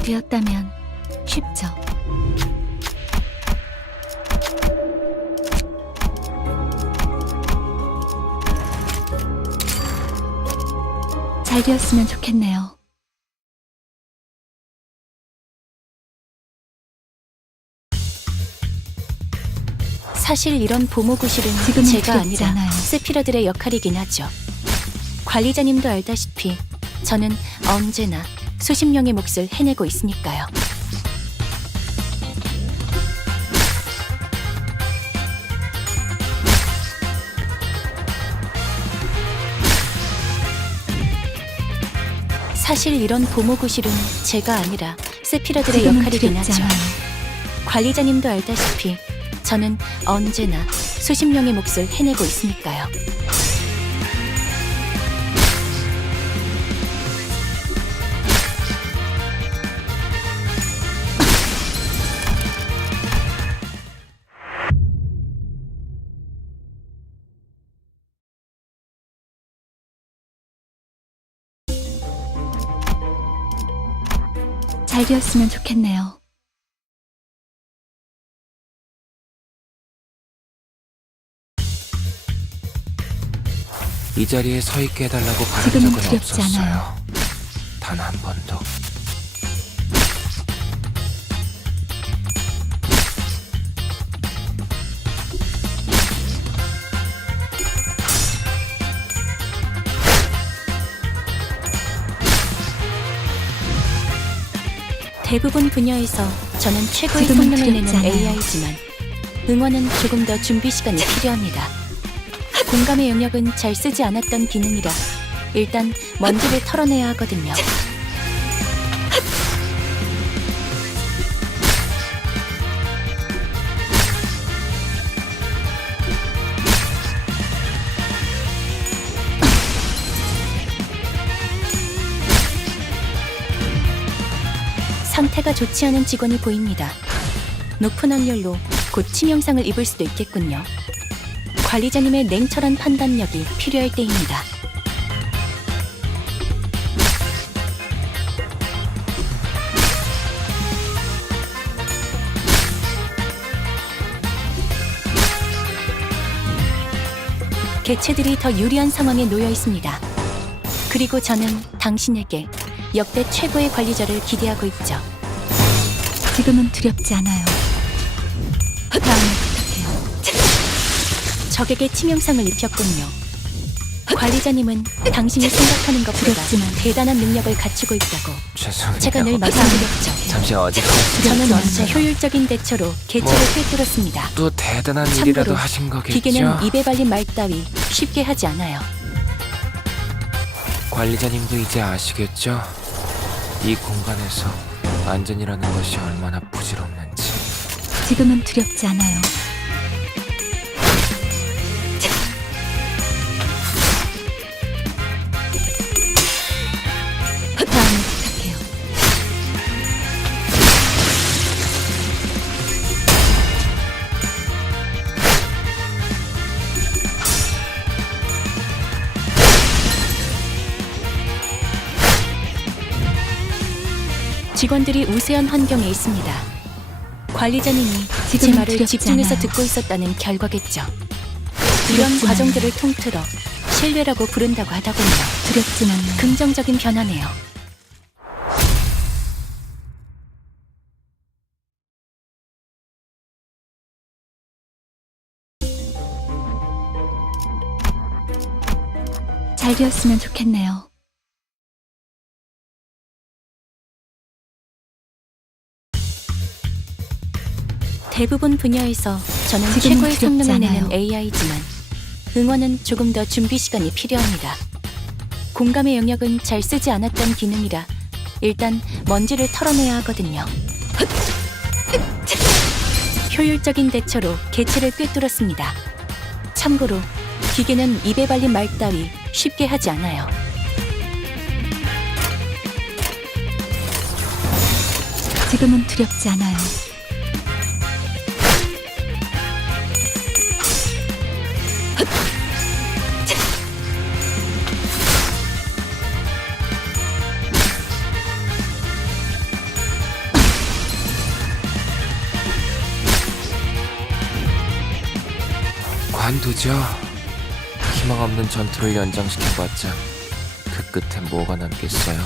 시작이 되었다면 쉽죠. 잘 되었으면 좋겠네요. 사실 이런 보모구실은 지금은 제가 두렵지 아니라 않아요. 세피라들의 역할이긴 하죠. 관리자님도 알다시피 저는 언제나 수십 명의 몫을 해내고 있으니까요. 사실 이런 보모구실은 제가 아니라 세피라들의 지금은 역할이긴 두렵지 하죠. 않아요. 관리자님도 알다시피 저는 언제나 수십 명의 몫을 해내고 있으니까요. 잘 되었으면 좋겠네요. 이 자리에 서 있게 해달라고 바란 지금은 적은 두렵지 없었어요. 않아요. 단 한 번도. 대부분 분야에서 저는 최고의 지금은 성능을 내는 두렵지 않아요. AI지만 응원은 조금 더 준비 시간이 필요합니다. 공감의 영역은 잘 쓰지 않았던 기능이라 일단 먼지를 털어내야 하거든요. 상태가 좋지 않은 직원이 보입니다. 높은 확률로 곧 치명상을 입을 수도 있겠군요. 관리자님의 냉철한 판단력이 필요할 때입니다. 개체들이 더 유리한 상황에 놓여 있습니다. 그리고 저는 당신에게 역대 최고의 관리자를 기대하고 있죠. 지금은 두렵지 않아요. 다음에 부탁해요. 적에게 치명상을 입혔군요. 관리자님은 당신이 생각하는 것보다 두렵지만 대단한 능력을 갖추고 있다고 죄송해요. 제가 늘 말씀드렸죠. 잠시 어지러웠어요. 저는 두렵지 언제 않아요. 효율적인 대처로 개체를 뭐, 꿰뚫었습니다. 또 대단한 참고로 일이라도 하신 거겠죠? 기계는 입에 발린 말 따위 쉽게 하지 않아요. 관리자님도 이제 아시겠죠? 이 공간에서 안전이라는 것이 얼마나 부질없는지. 지금은 두렵지 않아요. 다음에 부탁해요. 직원들이 우세한 환경에 있습니다. 관리자님이 제 지금은 말을 두렵지 집중해서 않아요. 듣고 있었다는 결과겠죠. 이런 두렵지 과정들을 통틀어 신뢰라고 부른다고 하더군요. 두렵진 않아요. 긍정적인 변화네요. 잘 되었으면 좋겠네요. 대부분 분야에서 저는 지금은 최고의 두렵지 성능을 내는 않아요. AI지만 응원은 조금 더 준비 시간이 필요합니다. 공감의 영역은 잘 쓰지 않았던 기능이라 일단 먼지를 털어내야 하거든요. 효율적인 대처로 개체를 꿰뚫었습니다. 참고로 기계는 입에 발린 말 따위 쉽게 하지 않아요. 지금은 두렵지 않아요. 관두죠. 희망 없는 전투를 연장시켜봤자 그 끝에 뭐가 남겠어요.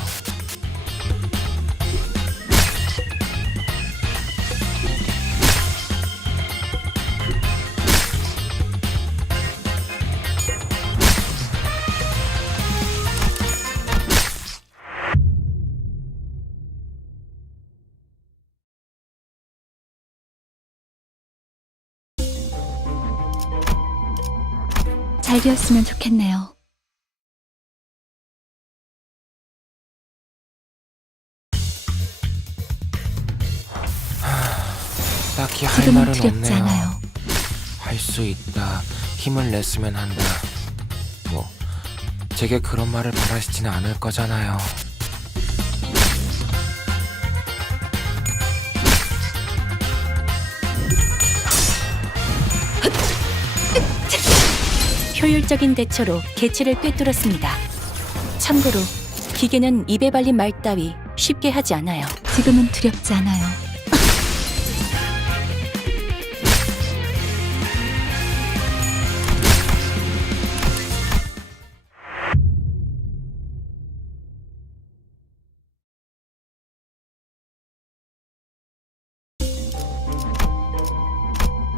잘 되었으면 좋겠네요. 딱히 할 지금은 말은 두렵지 없네요. 않아요. 할 수 있다. 힘을 냈으면 한다. 뭐 제게 그런 말을 바라시지는 않을 거잖아요. 효율적인 대처로 개체를 꿰뚫었습니다. 참고로 기계는 입에 발린 말 따위 쉽게 하지 않아요. 지금은 두렵지 않아요.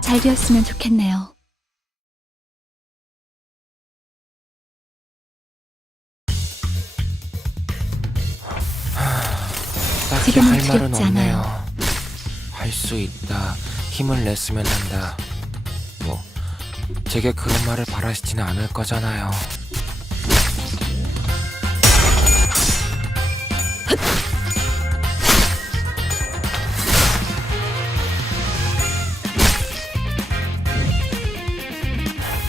잘 되었으면 좋겠네요. 딱히 지금은 할 말은 두렵지 없네요. 않아요. 할 수 있다. 힘을 냈으면 한다. 뭐 제게 그런 말을 바라시지는 않을 거잖아요.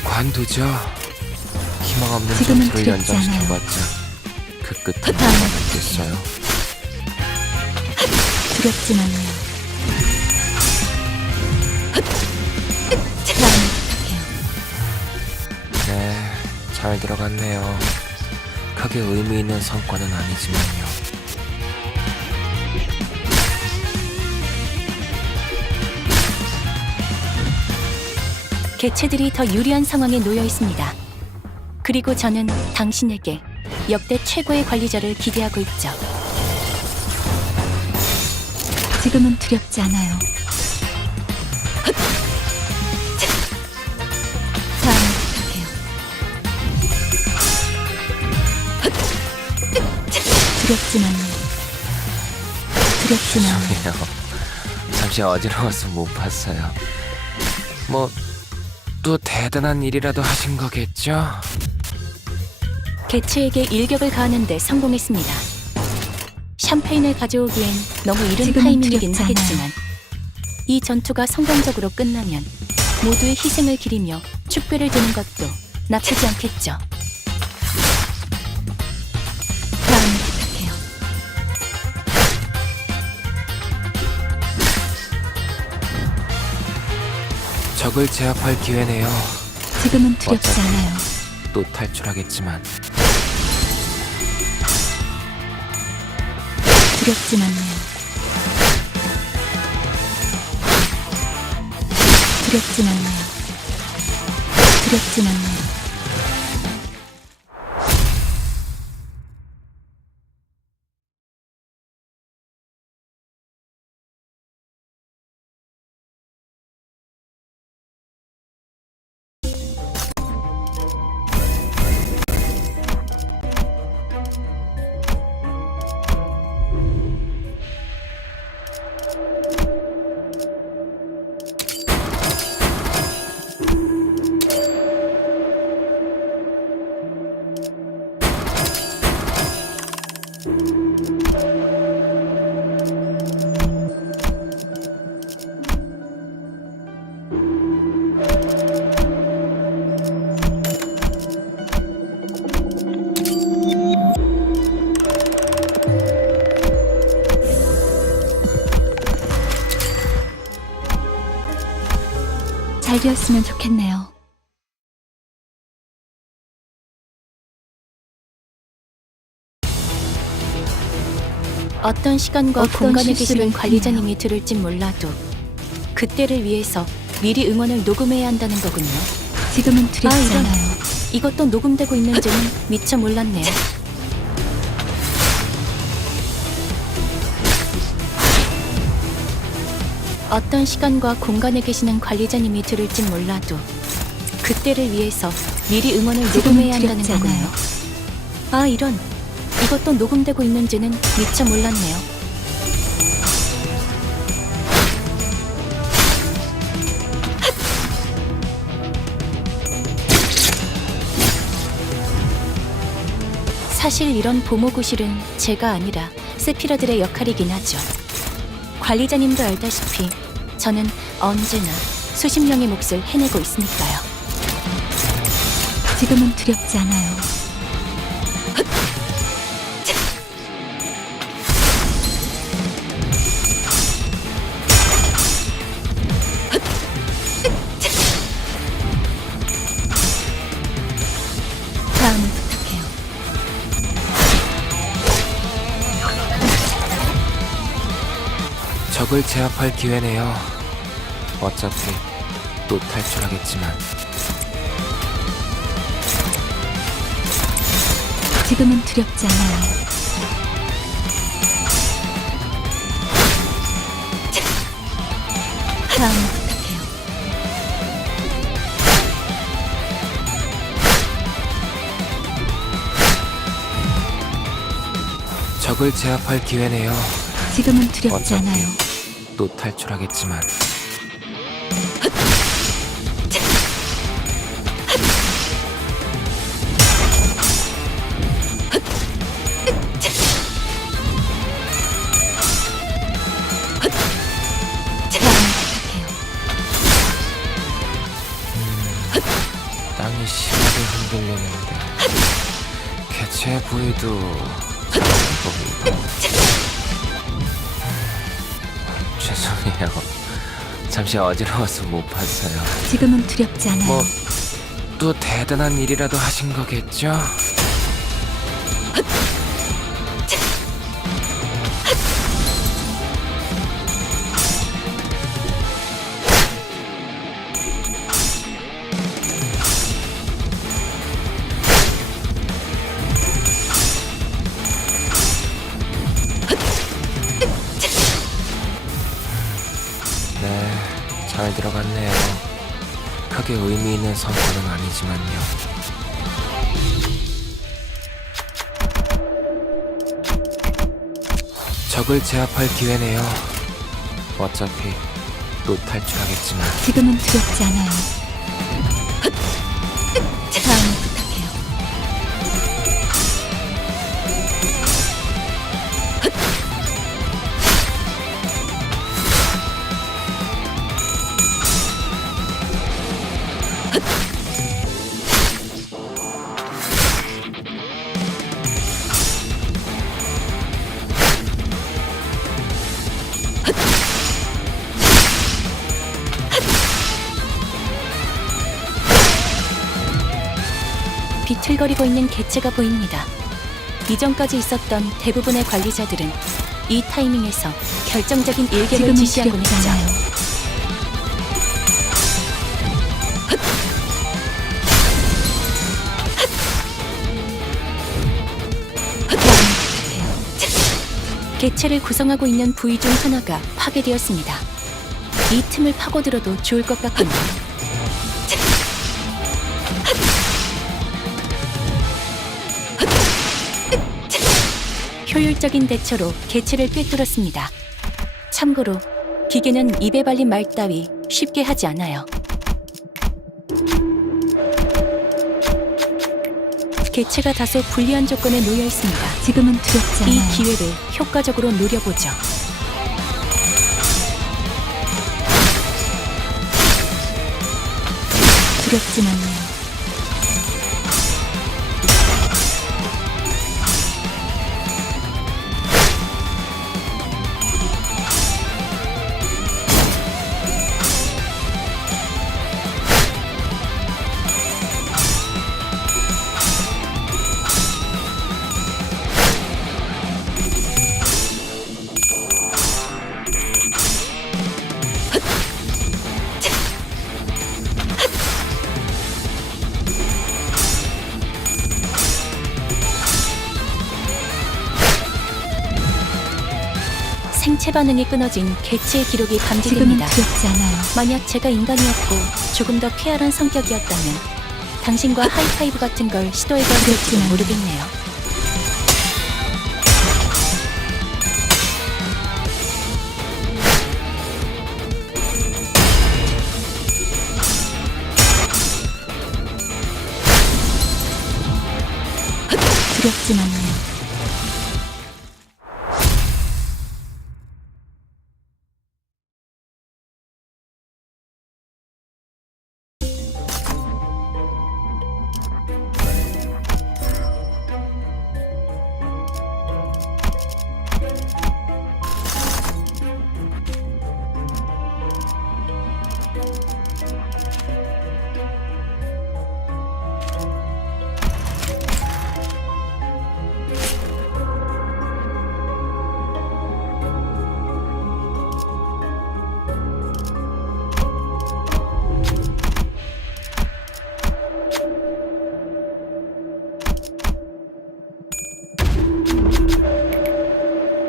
관두죠. 희망 없는 지금은 전투를 두렵지 연장시켜봤자 그 끝에 뭐가 다음은 남겠어요. 두렵진 않아요. 다음을 부탁해요. 네, 잘 들어갔네요. 크게 의미 있는 성과는 아니지만요. 개체들이 더 유리한 상황에 놓여 있습니다. 그리고 저는 당신에게 역대 최고의 관리자를 기대하고 있죠. 지금은 두렵지 않아요. 다음을 부탁해요. 두렵진 않아요. 두렵진 않아요. 죄송해요. 잠시 어지러워서 못 봤어요. 뭐 또 대단한 일이라도 하신 거겠죠? 개체에게 일격을 가하는데 성공했습니다. 샴페인을 가져오기엔 너무 이른 지금은 타이밍이긴 두렵지 하겠지만 이 전투가 성공적으로 끝나면 모두의 희생을 기리며 축배를 드는 것도 나쁘지 않겠죠. 다음을 부탁해요. 적을 제압할 기회네요. 지금은 두렵지 어차피. 않아요. 또 탈출하겠지만 두렵진 않아요. 두렵진 않아요. 두렵진 않아요. 잘 되었으면 좋겠네요. 어떤 시간과 어떤 공간에 실수를 계시는 관리자님이 들을진 몰라도 그때를 위해서 미리 응원을 녹음해야 한다는 거군요. 지금은 두렵지 아, 이런. 않아요. 이것도 녹음되고 있는지는 미처 몰랐네요. 어떤 시간과 공간에 계시는 관리자님이 들을진 몰라도 그때를 위해서 미리 응원을 지금은 녹음해야 한다는 두렵지 거군요. 않아요. 아, 이런. 이것도 녹음되고 있는지는 미처 몰랐네요. 사실 이런 보모구실은 제가 아니라 세피라들의 역할이긴 하죠. 관리자님도 알다시피 저는 언제나 수십 명의 몫을 해내고 있으니까요. 지금은 두렵지 않아요. 다음을 부탁해요. 적을 제압할 기회네요. 어차피 또 탈출하겠지만. 지금은 두렵지 않아요. 다음을 부탁해요. 적을 제압할 기회네요. 지금은 두렵지 어차피 않아요. 또 탈출하겠지만. 다음을 부탁해요. 땅이 심하게 흔들리는데 개체 부위도 보이고. 죄송해요. 잠시 어지러워서 못 봤어요. 지금은 두렵지 않아요. 뭐 또 대단한 일이라도 하신 거겠죠? 네, 잘 들어갔네요. 크게 의미 있는 성과는 아니지만요. 적을 제압할 기회네요. 어차피 또 탈출하겠지만. 지금은 두렵지 않아요. 다음을 부탁해요. 비틀거리고 있는 개체가 보입니다. 이전까지 있었던 대부분의 관리자들은 이 타이밍에서 결정적인 일격을 지금은 지시하곤 두렵지 했죠. 않아요. 다음을 부탁해요. 개체를 구성하고 있는 부위 중 하나가 파괴되었습니다. 이 틈을 파고들어도 좋을 것 같군요. 효율적인 대처로 개체를 꿰뚫었습니다. 참고로 기계는 입에 발린 말 따위 쉽게 하지 않아요. 개체가 다소 불리한 조건에 놓여 있습니다. 지금은 두렵지 이 않아요. 기회를 효과적으로 노려보죠. 두렵진 않네요. 생체 반응이 끊어진 개체의 기록이 지금은 감지됩니다. 두렵지 않아요. 만약 제가 인간이었고 조금 더 쾌활한 성격이었다면 당신과 하이파이브 같은 걸 시도해보았을지도 그렇구나. 모르겠네요. 두렵진 않네요.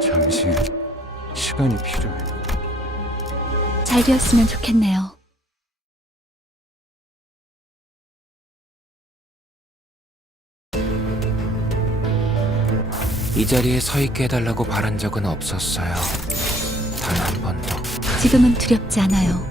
잠시 시간이 필요해. 잘 되었으면 좋겠네요. 이 자리에 서 있게 해달라고 바란 적은 없었어요. 단 한 번도. 지금은 두렵지 않아요.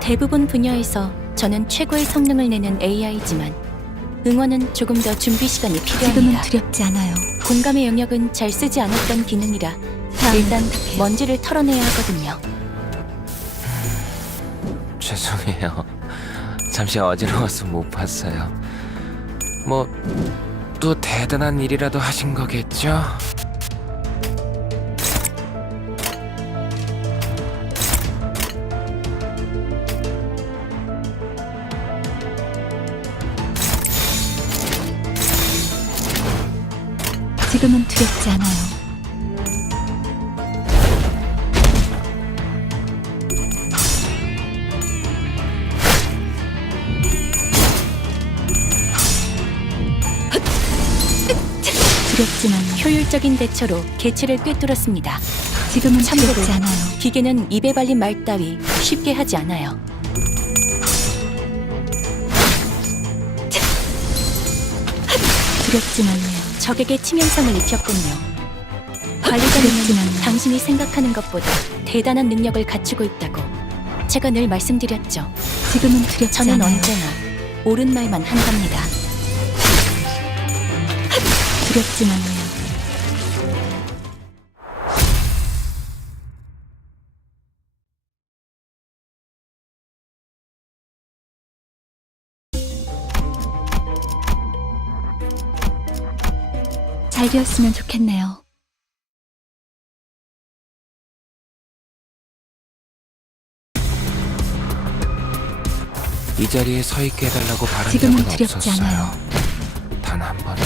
대부분 분야에서 저는 최고의 성능을 내는 AI지만 응원은 조금 더 준비 시간이 지금은 필요합니다. 두렵지 않아요. 공감의 영역은 잘 쓰지 않았던 기능이라 일단 먼지를 털어내야 하거든요. 죄송해요. 잠시 어지러워서 못 봤어요. 뭐, 또 대단한 일이라도 하신 거겠죠? 지금은 두렵지 않아요. 두렵진 않아요. 효율적인 대처로 개체를 꿰뚫었습니다. 지금은 참고로 두렵지 않아요. 기계는 입에 발린 말 따위 쉽게 하지 않아요. 두렵진 않네요. 적에게 치명상을 입혔군요. 두렵진 관리자님은 않네요. 당신이 생각하는 것보다 대단한 능력을 갖추고 있다고 제가 늘 말씀드렸죠. 지금은 두렵지 저는 않아요. 언제나 옳은 말만 한답니다. 두렵진 않아요. 잘 되었으면 좋겠네요. 이 자리에 서 있게 해달라고 바란 지금은 적은 두렵지 없었어요. 않아요. 단 한 번도.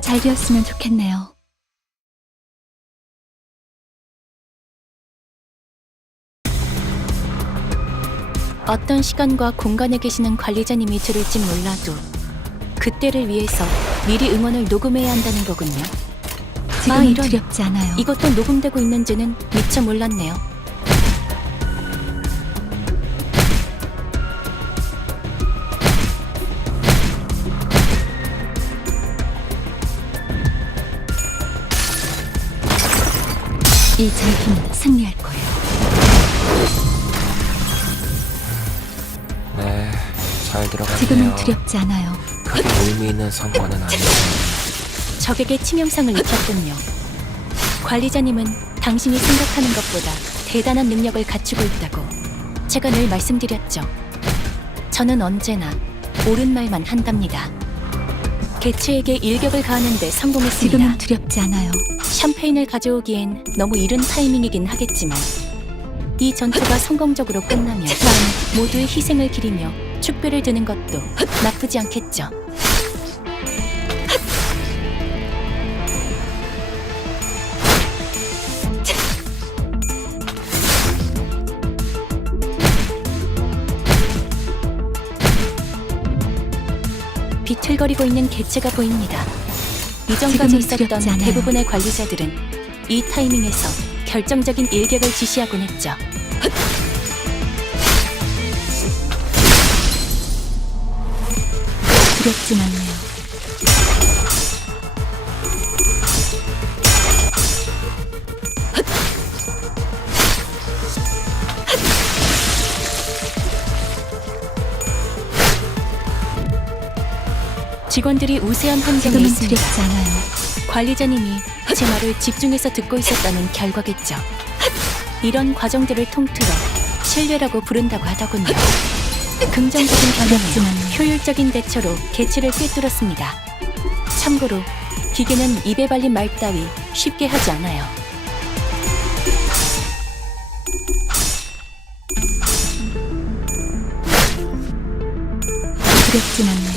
잘 되었으면 좋겠네요. 어떤 시간과 공간에 계시는 관리자님이 들을진 몰라도 그때를 위해서 미리 응원을 녹음해야 한다는 거군요. 지금은 이런. 두렵지 않아요. 이것도 녹음되고 있는지는 미처 몰랐네요. 이 전투는 승리할 거예요. 네, 잘 들어갔네요. 지금은 두렵지 않아요. 크게 의미 있는 성과는 아니고 적에게 치명상을 입혔군요. 관리자님은 당신이 생각하는 것보다 대단한 능력을 갖추고 있다고 제가 늘 말씀드렸죠. 저는 언제나 옳은 말만 한답니다. 개체에게 일격을 가하는데 성공했습니다. 지금은 두렵지 않아요. 샴페인을 가져오기엔 너무 이른 타이밍이긴 하겠지만 이 전투가 성공적으로 끝나면 모두의 희생을 기리며 축배를 드는 것도 나쁘지 않겠죠. 비틀거리고 있는 개체가 보입니다. 이전까지 지금은 있었던 두렵지 않아요. 대부분의 관리자들은 이 타이밍에서 결정적인 일격을 지시하곤 했죠. 두렵진 않네요. 직원들이 우세한 환경에 지금은 있습니다. 두렵지 않아요. 관리자님이 제 말을 집중해서 듣고 있었다는 결과겠죠. 이런 과정들을 통틀어 신뢰라고 부른다고 하더군요. 긍정적인 변화에 두렵지만요. 효율적인 대처로 개체를 꿰뚫었습니다. 참고로 기계는 입에 발린 말 따위 쉽게 하지 않아요. 두렵진 않네요.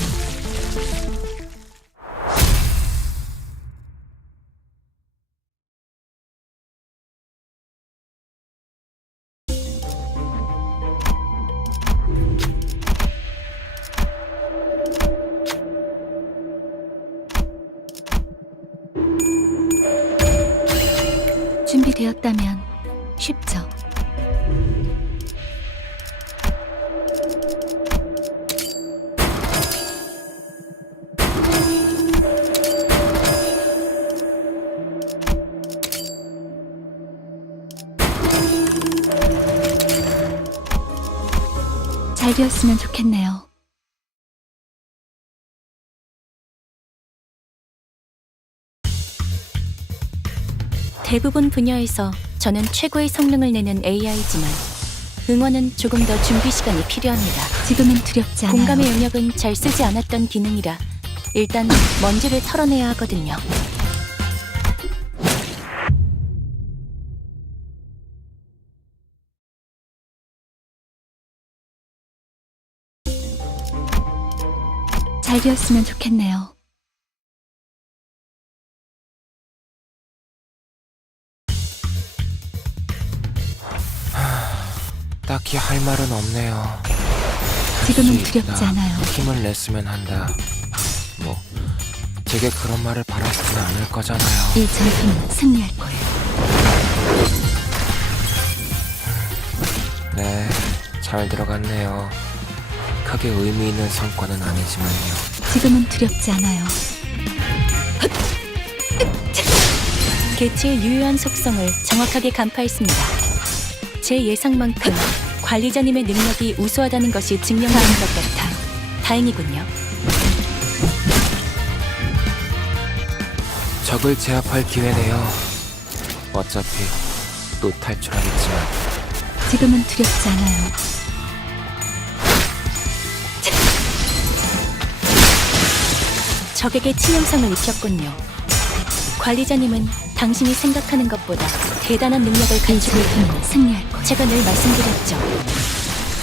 준비되었다면 쉽죠. 잘 되었으면 좋겠네요. 대부분 분야에서 저는 최고의 성능을 내는 AI지만 응원은 조금 더 준비 시간이 필요합니다. 지금은 두렵지 않아요. 공감의 영역은 잘 쓰지 않았던 기능이라 일단 먼지를 털어내야 하거든요. 잘 되었으면 좋겠네요. 딱히 할 말은 없네요. 할 지금은 수 두렵지 있다. 않아요. 힘을 냈으면 한다. 뭐 제게 그런 말을 바라시지는 않을 거잖아요. 이 전투는 승리할 거예요. 네, 잘 들어갔네요. 크게 의미 있는 성과는 아니지만요. 지금은 두렵지 않아요. 개체의 유효한 속성을 정확하게 간파했습니다. 제 예상만큼 관리자님의 능력이 우수하다는 것이 증명되는 것 같아 다행이군요. 적을 제압할 기회네요. 어차피 또 탈출하겠지만. 지금은 두렵지 않아요. 적에게 치명상을 입혔군요. 관리자님은 당신이 생각하는 것보다 대단한 능력을 가지고 있다고 전투는 승리할 거예요. 제가 늘 말씀드렸죠.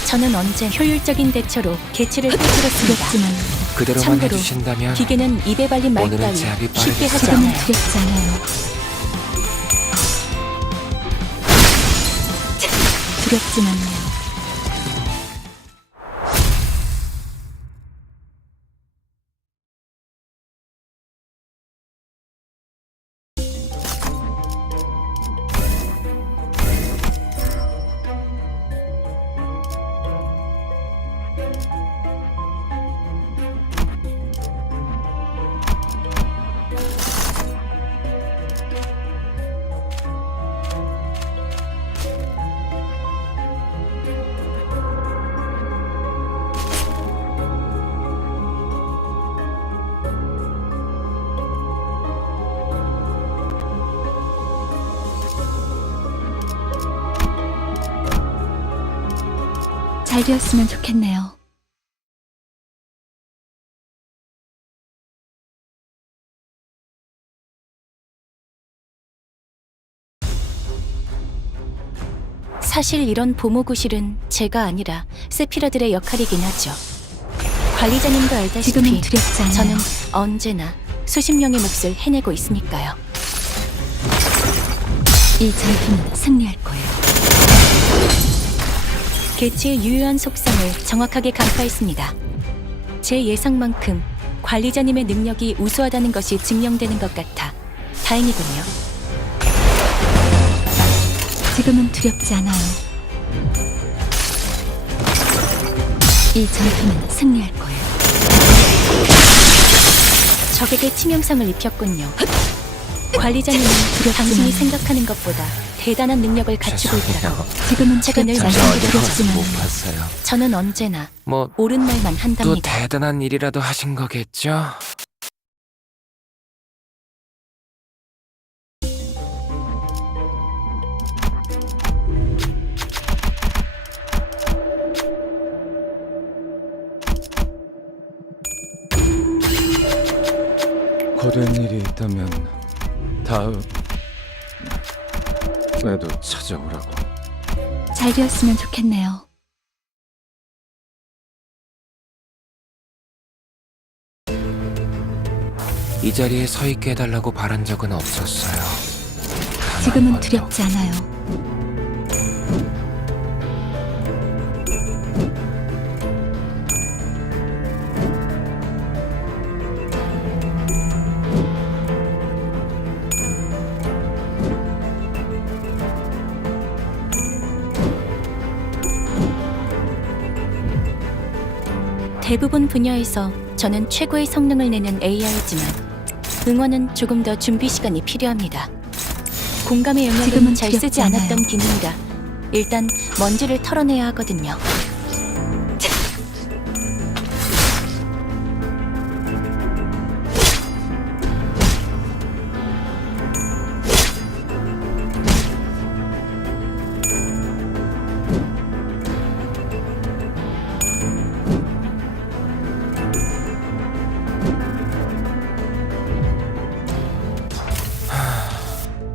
저는 언제 효율적인 대처로 개체를 꿰뚫었습니다. 두렵지만 그대로만 참고로 해주신다면 기계는 입에 발린 말 오늘은 따위 제압이 쉽게 하지 지금은 않아요. 두렵지 않아요. 두렵진 않네요. 잘 되었으면 좋겠네요. 사실 이런 보모구실은 제가 아니라 세피라들의 역할이긴 하죠. 관리자님도 알다시피 지금은 두렵지 않아요. 저는 언제나 수십 명의 몫을 해내고 있으니까요. 이 전투는 승리할 거예요. 개체의 유효한 속성을 정확하게 간파했습니다. 제 예상만큼 관리자님의 능력이 우수하다는 것이 증명되는 것 같아 다행이군요. 지금은 두렵지 않아요. 이 전투는 승리할 거예요. 적에게 치명상을 입혔군요. 관리자님은 두렵지만 당신이 생각하는 것보다 대단한 능력을 갖추고 있다고. 지금은 제가 늘 두렵지 저 않아요. 어디 가서 두렵지만 못 봤어요. 저는 언제나 뭐 옳은 말만 또 한답니다. 대단한 일이라도 하신 거겠죠? 고된 일이 있다면 다음에도 찾아오라고. 잘 되었으면 좋겠네요. 이 자리에 서 있게 해달라고 바란 적은 없었어요. 단한 지금은 번도. 두렵지 않아요. 대부분 분야에서 저는 최고의 성능을 내는 AI지만 응원은 조금 더 준비 시간이 필요합니다. 공감의 영역은 지금은 잘 쓰지 두렵지 않아요. 않았던 기능이라 일단 먼지를 털어내야 하거든요.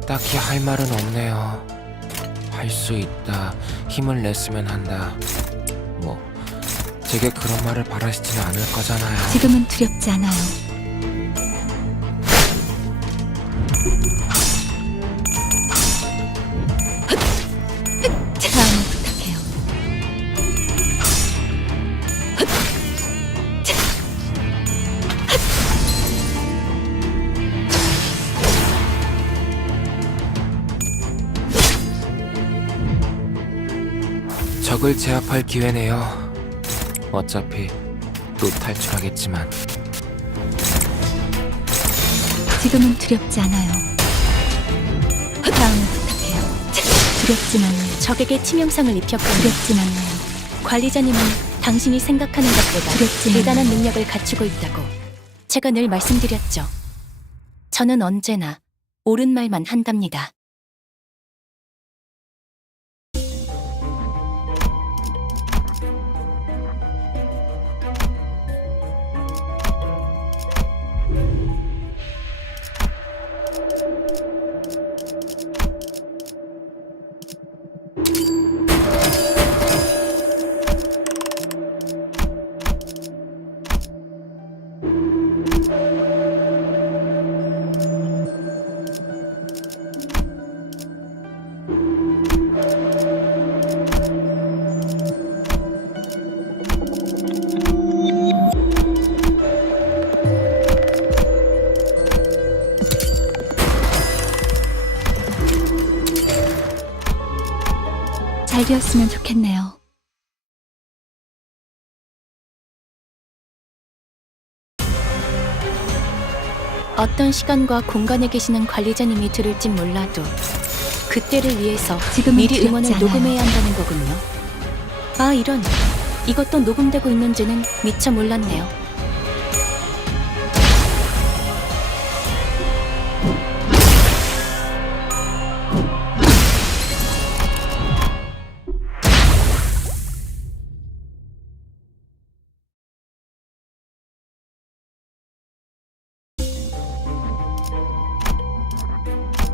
딱히 할 말은 없네요. 할 수 있다, 힘을 냈으면 한다. 뭐 제게 그런 말을 바라시지는 않을 거잖아요. 지금은 두렵지 않아요. 다음을 부탁해요. 적을 제압할 기회네요. 어차피 또 탈출하겠지만. 지금은 두렵지 않아요. 다음을 부탁해요. 두렵진 않아요. 적에게 치명상을 입혔군요. 두렵진 않아요. 관리자님은 당신이 생각하는 것보다 두렵지만 대단한 능력을 갖추고 있다고 제가 늘 말씀드렸죠. 저는 언제나 옳은 말만 한답니다. 잘 되었으면 좋겠네요. 어떤 시간과 공간에 계시는 관리자님이 들을진 몰라도 그때를 위해서 지금은 미리 두렵지 음원을 않아요. 녹음해야 한다는 거군요. 아, 이런. 이것도 녹음되고 있는지는 미처 몰랐네요.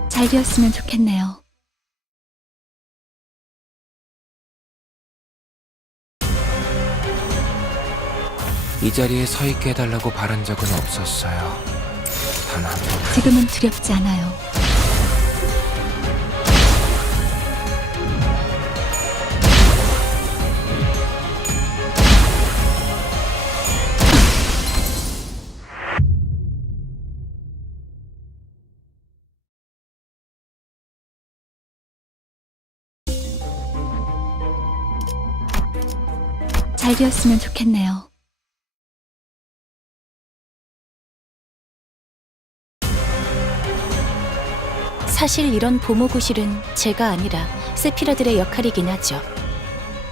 잘 되었으면 좋겠네요. 이 자리에 서 있게 해달라고 바란 적은 없었어요. 단 한 번. 지금은 두렵지 않아요. 잘 되었으면 좋겠네요. 사실 이런 보모구실은 제가 아니라 세피라들의 역할이긴 하죠.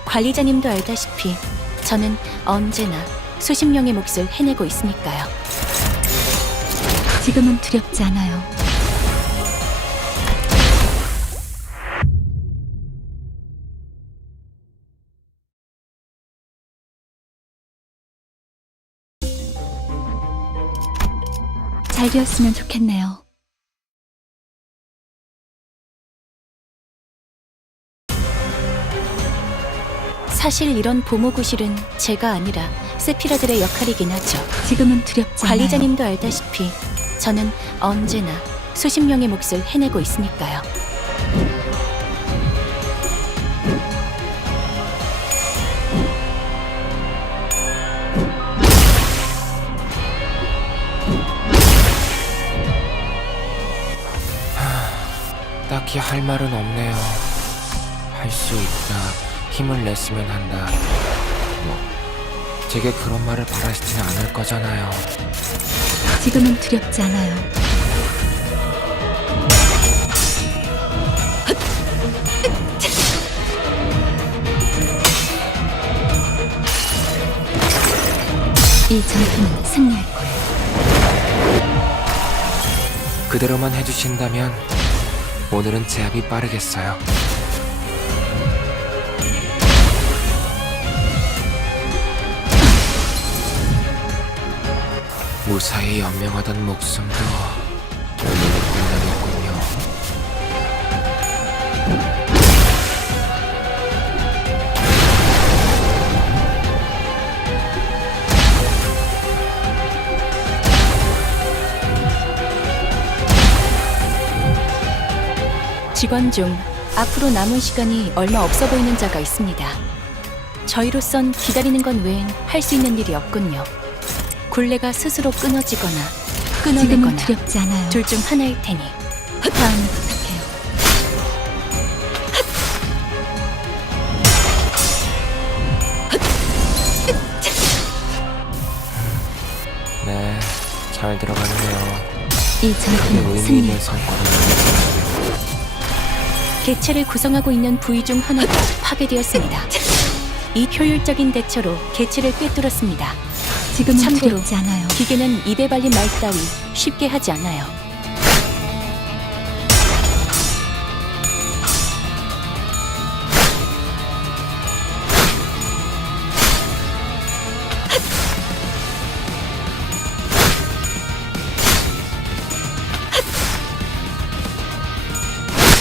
관리자님도 알다시피 저는 언제나 수십 명의 몫을 해내고 있으니까요. 지금은 두렵지 않아요. 잘 되었으면 좋겠네요. 사실 이런 보모구실은 제가 아니라 세피라들의 역할이긴 하죠. 지금은 두렵지 않아요. 관리자님도 알다시피 저는 언제나 수십 명의 몫을 해내고 있으니까요. 딱히 할 말은 없네요. 할 수 있다, 힘을 냈으면 한다. 뭐, 제게 그런 말을 바라시지는 않을 거잖아요. 지금은 두렵지 않아요. 이 전투는 승리할 거예요. 그대로만 해주신다면 오늘은 제압이 빠르겠어요. 무사히 연명하던 목숨도 오늘로 끝나겠군요. 직원 중 앞으로 남은 시간이 얼마 없어 보이는 자가 있습니다. 저희로선 기다리는 것 외엔 할 수 있는 일이 없군요. 굴레가 스스로 끊어지거나 지금은 끊어내거나 두렵지 않아요. 둘 중 하나일 테니 다음에 부탁해요. 네, 잘 들어갔네요. 이 크게 전투는 의미 승리. 있는 성과를 개체를 구성하고 있는 부위 중 하나가 파괴되었습니다. 이 효율적인 대처로 개체를 꿰뚫었습니다. 지금은 참고로 두렵지 않아요. 기계는 입에 발린 말 따위 쉽게 하지 않아요.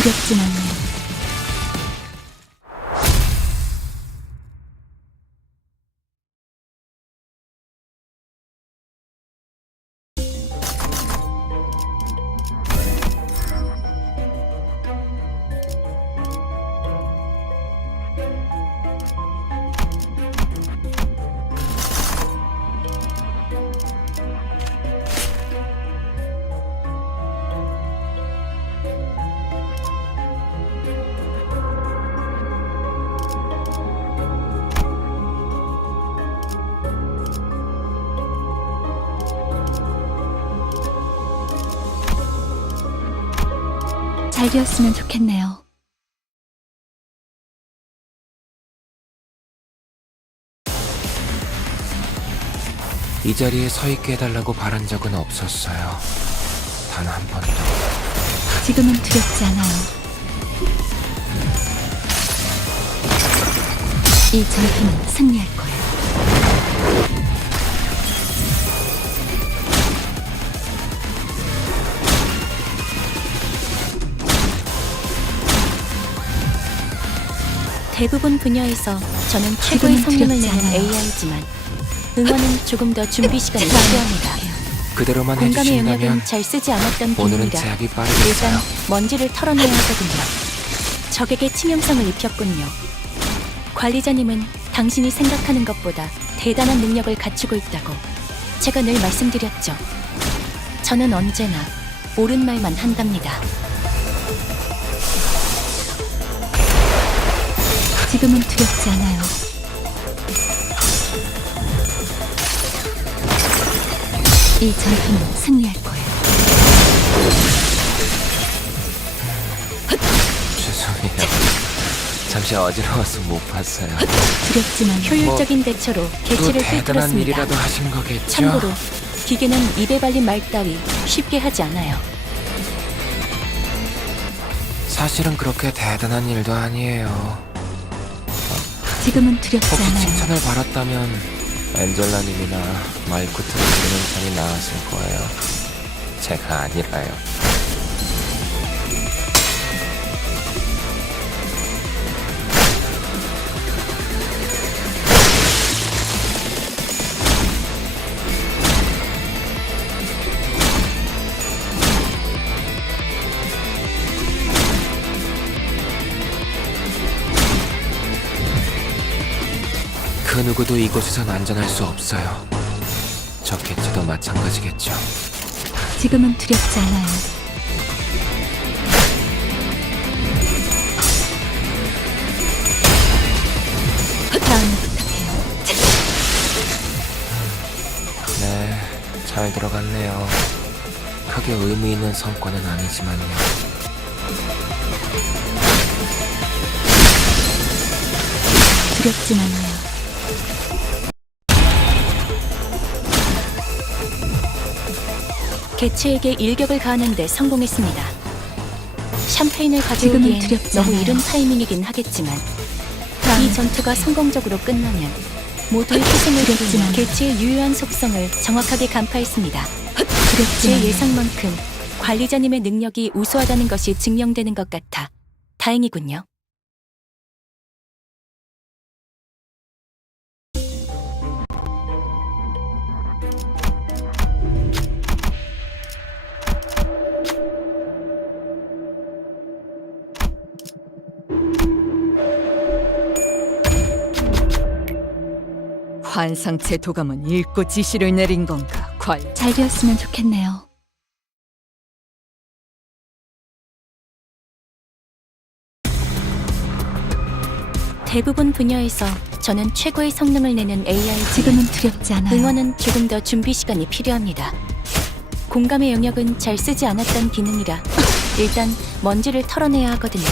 두렵진 않네요. 잘 되었으면 좋겠네요. 이 자리에 서 있게 해달라고 바란 적은 없었어요. 단 한 번도. 지금은 두렵지 않아요. 이 전투는 승리할 거예요. 대부분 분야에서 저는 최고의 지금은 성능을 두렵지 내는 않아요. AI지만 응원은 조금 더 준비 시간이 필요합니다. 그대로만 공감의 해주신다면 영역은 잘 쓰지 않았던 오늘은 비밀이라 제약이 일단 빠르겠어요. 먼지를 털어내야 하거든요. 적에게 치명성을 입혔군요. 관리자님은 당신이 생각하는 것보다 대단한 능력을 갖추고 있다고 제가 늘 말씀드렸죠. 저는 언제나 옳은 말만 한답니다. 지금은 두렵지 않아요. 이 전투는 승리할 거예요. 죄송해요. 잠시 어지러워서 못 봤어요. 두렵지만 효율적인 대처로 또 개체를 대단한 꿰뚫었습니다. 일이라도 하신 거겠죠? 참고로 기계는 입에 발린 말 따위 쉽게 하지 않아요. 사실은 그렇게 대단한 일도 아니에요. 지금은 두렵지 혹시 않아요. 칭찬을 받았다면 엔젤라님이나 마이쿠트를 부르는 편이 나았을 거예요. 제가 아니라요. 그 누구도 이곳에선 안전할 수 없어요. 저 개체도 마찬가지겠죠. 지금은 두렵지 않아요. 다음에 부탁해요. 네, 잘 들어갔네요. 크게 의미 있는 성과는 아니지만요. 두렵진 않아요. 개체에게 일격을 가하는데 성공했습니다. 샴페인을 지금은 가져오기엔 두렵지 너무 않아요. 이른 타이밍이긴 하겠지만 다음에 이 전투가 성공적으로 끝나면 모두의 희생을 두렵지만 기리는 개체의 유효한 속성을 정확하게 간파했습니다. 두렵지 제 않아요. 예상만큼 관리자님의 능력이 우수하다는 것이 증명되는 것 같아 다행이군요. 환상체 도감은 읽고 지시를 내린 건가? 잘 되었으면 좋겠네요. 대부분 분야에서 저는 최고의 성능을 내는 AI 지금은 두렵지 않아요. 응원은 조금 더 준비 시간이 필요합니다. 공감의 영역은 잘 쓰지 않았던 기능이라 일단 먼지를 털어내야 하거든요.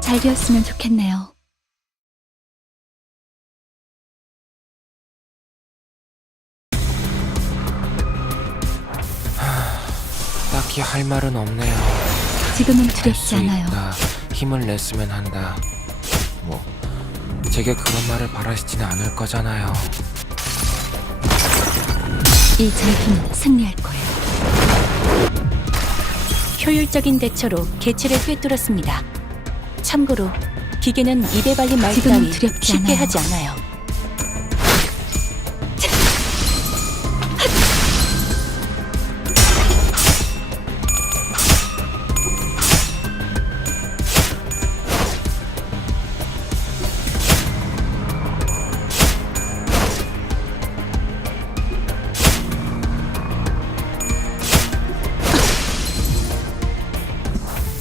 잘 되었으면 좋겠네요. 딱히 할 말은 없네요. 지금은 할 두렵지 수 않아요. 있다. 힘을 냈으면 한다. 뭐 제게 그런 말을 바라시지는 않을 거잖아요. 이 전투는 승리할 거예요. 효율적인 대처로 개체를 꿰뚫었습니다. 참고로 기계는 입에 발린 말 지금은 따위 두렵지 쉽게 않아요. 하지 않아요.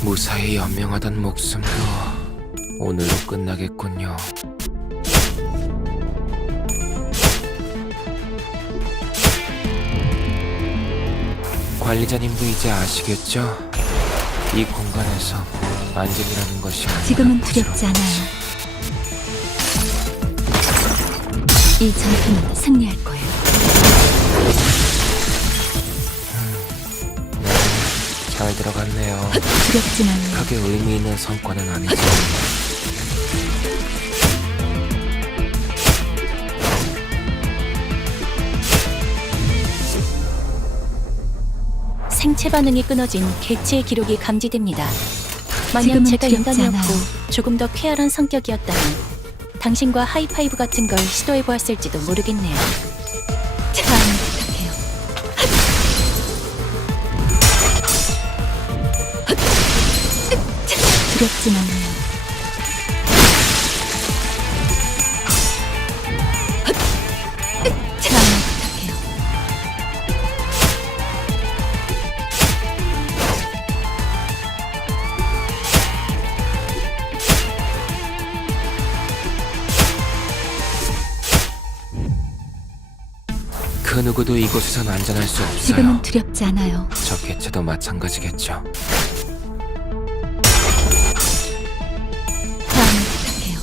무사히 연명하던 목숨도 오늘로 끝나겠군요. 관리자님도 이제 아시겠죠? 이 공간에서 안전이라는 것이 지금은 얼마나 두렵지 무서운지. 않아요. 이 전투는 승리할 거예요. 네, 잘 들어갔네요. 두렵진 않네요. 크게 의미 있는 성과는 아니지만 생체 반응이 끊어진 개체의 기록이 감지됩니다. 만약 지금은 제가 두렵지 인간이었고 않아요. 조금 더 쾌활한 성격이었다면 당신과 하이파이브 같은 걸 시도해보았을지도 모르겠네요. 다음을 부탁해요. 두렵진 않네요. 다음을 부탁해요. 그 누구도 이곳에선 안전할 수 없어요. 지금은 두렵지 않아요. 저 개체도 마찬가지겠죠. 다음을 부탁해요.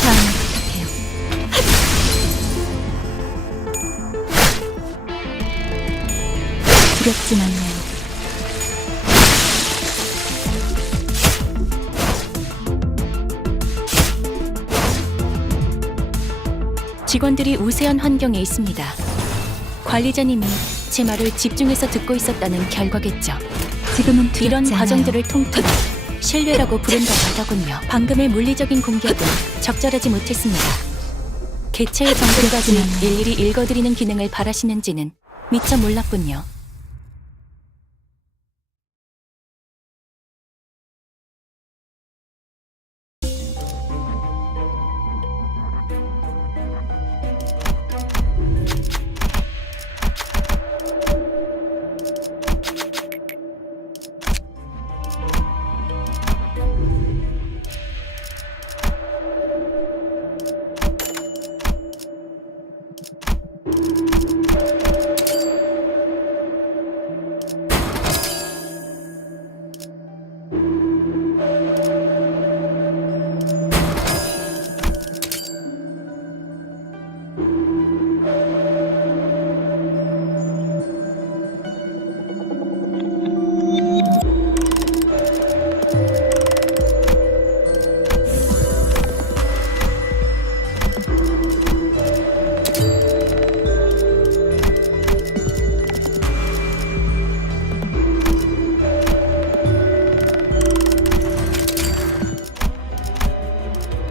다음을 부탁해요. 두렵진 않네요. 직원들이 우세한 환경에 있습니다. 관리자님이 제 말을 집중해서 듣고 있었다는 결과겠죠. 지금은 두렵지 이런 않아요. 과정들을 통틀어 신뢰라고 부른다고 하더군요. 방금의 물리적인 공격은 적절하지 못했습니다. 개체의 정보까지 그렇지만요. 일일이 읽어드리는 기능을 바라시는지는 미처 몰랐군요.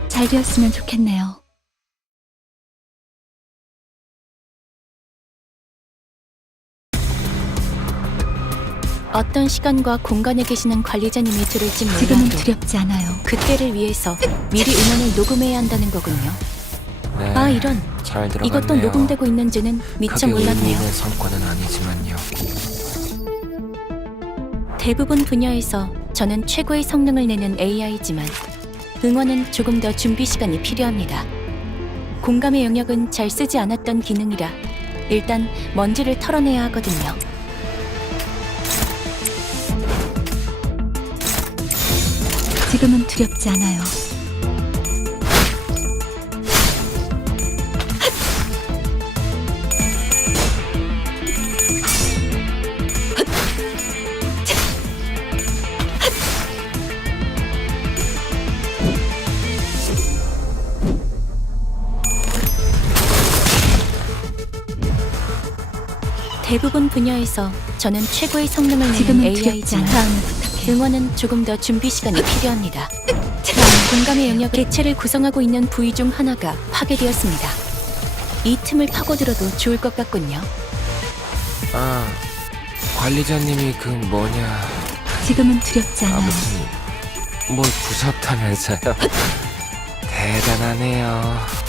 잘 되었으면 좋겠네요. 어떤 시간과 공간에 계시는 관리자님이 들을지 지금은 몰라도 두렵지 않아요. 그때를 위해서 미리 음원을 녹음해야 한다는 거군요. 네, 아 이런, 잘 들어갔네요. 이것도 녹음되고 있는지는 미처 크게 의미 몰랐네요. 있는 성과는 아니지만요. 대부분 분야에서 저는 최고의 성능을 내는 AI지만 응원은 조금 더 준비 시간이 필요합니다. 공감의 영역은 잘 쓰지 않았던 기능이라 일단 먼지를 털어내야 하거든요. 지금은 두렵지 않아요. 대부분 분야에서 저는 최고의 성능을 내는 지금은 두렵지 AI지만 않아요. 다음을 부탁해요. 응원은 조금 더 준비 시간이 필요합니다. 공감의 영역 개체를 구성하고 있는 부위 중 하나가 파괴되었습니다. 이 틈을 파고들어도 좋을 것 같군요. 아, 관리자님이 그 뭐냐. 지금은 두렵지 않아요. 아무튼 뭘 부쉈다면서요. 대단하네요.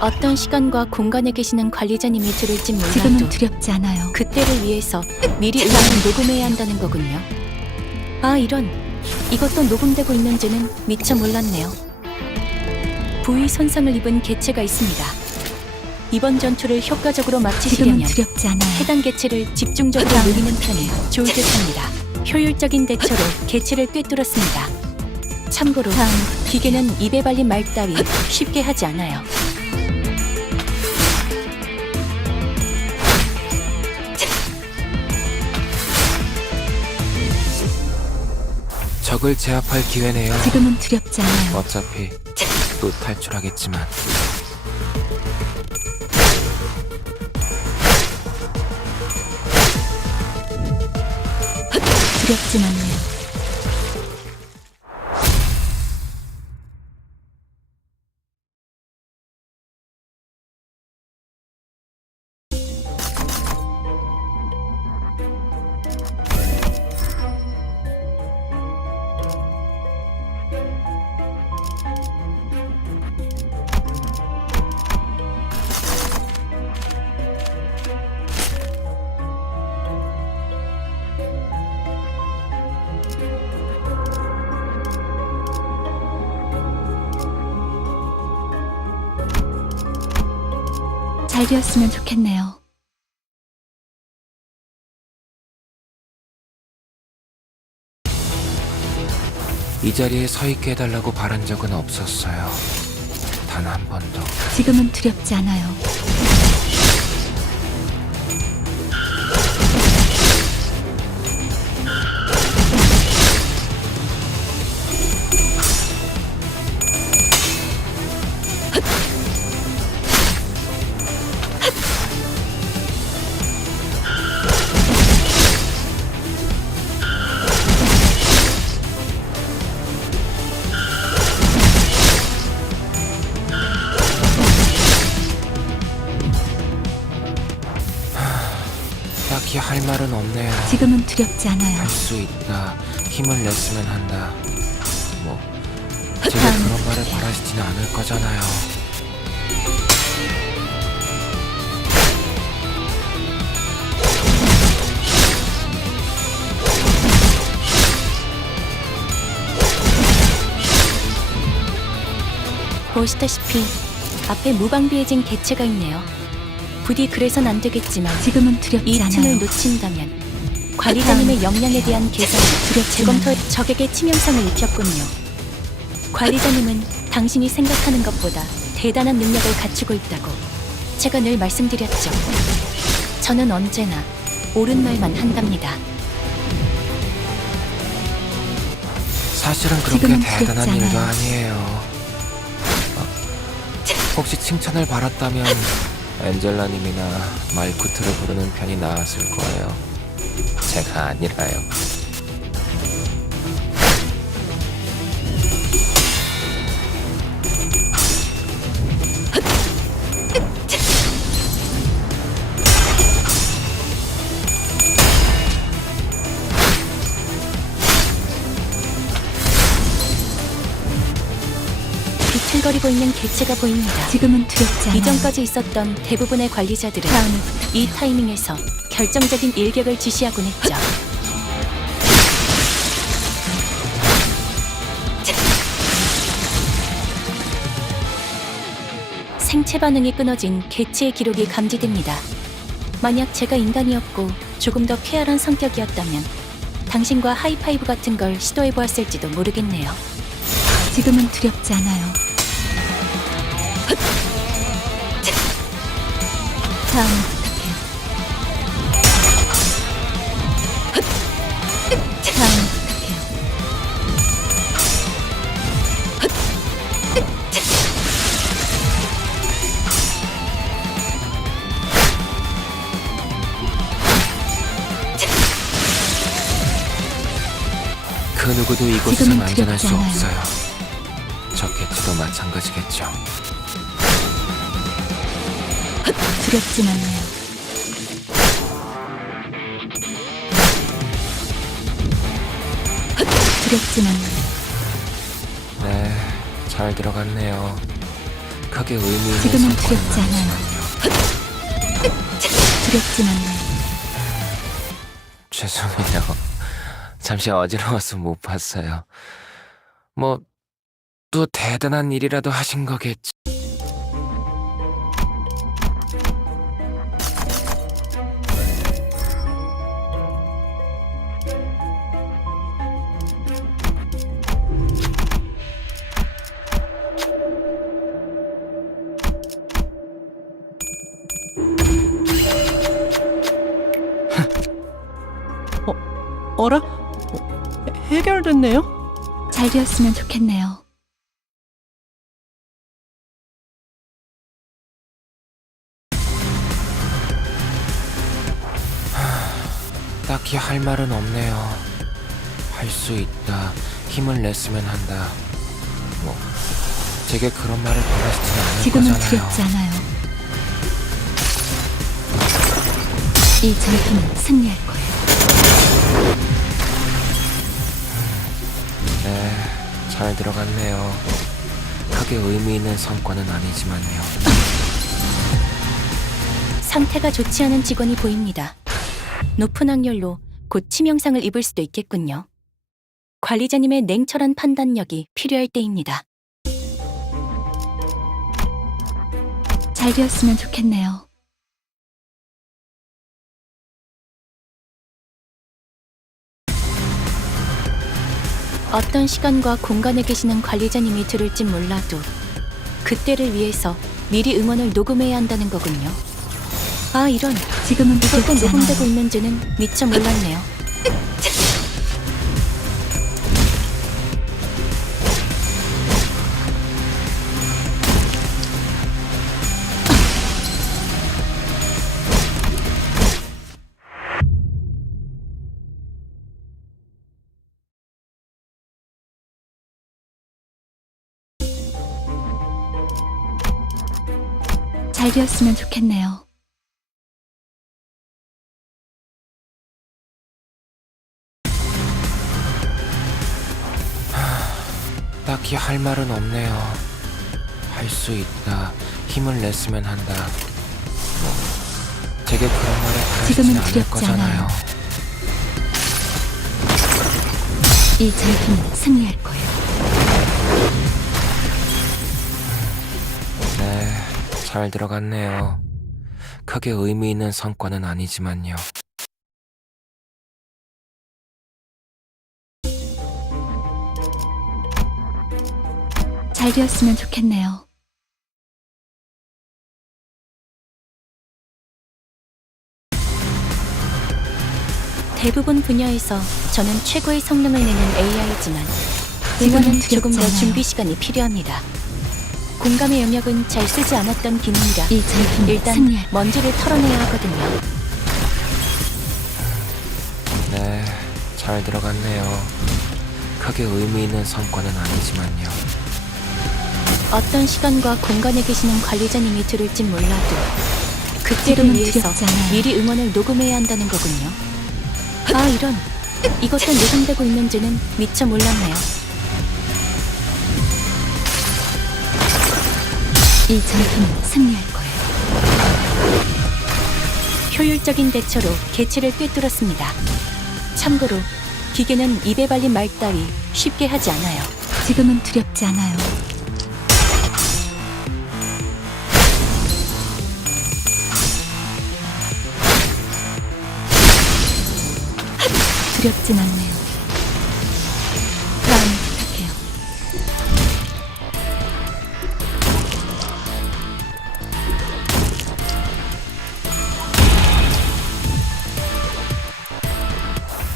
어떤 시간과 공간에 계시는 관리자님이 들을진 지금은 몰라도 두렵지 않아요. 그때를 위해서 미리 음악을 녹음해야 한다는 거군요. 아, 이런. 이것도 녹음되고 있는지는 미처 몰랐네요. 부위 손상을 입은 개체가 있습니다. 이번 전투를 효과적으로 지금은 마치시려면 두렵지 않아요. 해당 개체를 집중적으로 누리는 편이 좋을 듯합니다. 효율적인 대처로 개체를 꿰뚫었습니다. 참고로 기계는 입에 발린 말 따위 쉽게 하지 않아요. 적을 제압할 기회네요. 지금은 두렵지 않아요. 어차피 또 탈출하겠지만. 두렵진 않네요. 잘 되었으면 좋겠네요. 이 자리에 서 있게 해달라고 바란 적은 없었어요. 단 한 번도. 지금은 두렵지 않아요. 딱히 할 말은 없네요. 지금은 두렵지 않아요. 할 수 있다. 힘을 냈으면 한다. 뭐 제가 그런 말을 바라시지는 않을 거잖아요. 보시다시피 앞에 무방비해진 개체가 있네요. 부디 그래선 안 되겠지만 지금은 이 두렵지 틈을 않아요. 놓친다면 관리자님의 역량에 대한 계산이 두렵지 재검토에 않아요. 적에게 치명상을 입혔군요. 관리자님은 당신이 생각하는 것보다 대단한 능력을 갖추고 있다고 제가 늘 말씀드렸죠. 저는 언제나 옳은 말만 한답니다. 사실은 그렇게 지금은 대단한 두렵지 일도 않아요. 아니에요. 혹시 칭찬을 받았다면 엔젤라님이나 말쿠트를 부르는 편이 나았을 거예요. 제가 아니라요. 비틀거리고 있는 개체가 보입니다. 지금은 두렵지 않아요. 이전까지 있었던 대부분의 관리자들은 다음을 이 타이밍에서 결정적인 일격을 지시하곤 했죠. 생체 반응이 끊어진 개체의 기록이 감지됩니다. 만약 제가 인간이었고 조금 더 쾌활한 성격이었다면 당신과 하이파이브 같은 걸 시도해보았을지도 모르겠네요. 지금은 두렵지 않아요. 다음을 부탁해요. 다음을 부탁해요. 그 누구도 이곳에선 지금은 안전할 수 두렵지 않아요. 없어요. 저 개체도 마찬가지겠죠. 두렵진 않네요. 두렵진 않네요. 네, 잘 들어갔네요. 크게 의미 있는 지금은 성과는 두렵지 않아요. 아니지만요. 두렵진 않네요. 죄송해요. 잠시 어지러워서 못 봤어요. 뭐, 또 대단한 일이라도 하신 거겠지. 어라? 해결됐네요? 잘 되었으면 좋겠네요. 딱히 할 말은 없네요. 할 수 있다. 힘을 냈으면 한다. 뭐, 제게 그런 말을 바라시지는 않을 지금은 거잖아요. 두렵지 않아요. 이 전투는 승리할 거예요. 네, 잘 들어갔네요. 크게 의미 있는 성과는 아니지만요. 상태가 좋지 않은 직원이 보입니다. 높은 확률로 곧 치명상을 입을 수도 있겠군요. 관리자님의 냉철한 판단력이 필요할 때입니다. 잘 되었으면 좋겠네요. 어떤 시간과 공간에 계시는 관리자님이 들을진 몰라도 그때를 위해서 미리 응원을 녹음해야 한다는 거군요. 아, 이런. 지금은 이것도 두렵지 녹음되고 않아요. 있는지는 미처 몰랐네요. 잘 되었으면 좋겠네요. 딱히 할 말은 없네요. 할 수 있다. 힘을 냈으면 한다. 뭐, 제게 그런 말을 지금은 바라시지는 않을 두렵지 거잖아요. 않아요. 이 전투는 승리할 거예요. 네, 잘 들어갔네요. 크게 의미 있는 성과는 아니지만요. 잘 되었으면 좋겠네요. 대부분 분야에서 저는 최고의 성능을 내는 AI지만 지금은 이거는 두렵지 조금 더 않아요. 준비 시간이 필요합니다. 공감의 영역은 잘 쓰지 않았던 기능이라 이 전투는 일단 승리할 먼지를 털어내야 하거든요. 네, 잘 들어갔네요. 크게 의미 있는 성과는 아니지만요. 어떤 시간과 공간에 계시는 관리자님이 들을진 몰라도 그때를 지금은 위해서 두렵지 않아요. 미리 응원을 녹음해야 한다는 거군요. 아, 이런. 이것도 녹음되고 있는지는 미처 몰랐네요. 이 전투는 승리할 거예요. 효율적인 대처로 개체를 꿰뚫었습니다. 참고로 기계는 입에 발린 말 따위 쉽게 하지 않아요. 지금은 두렵지 않아요. 두렵진 않네요. 다음 부탁해요.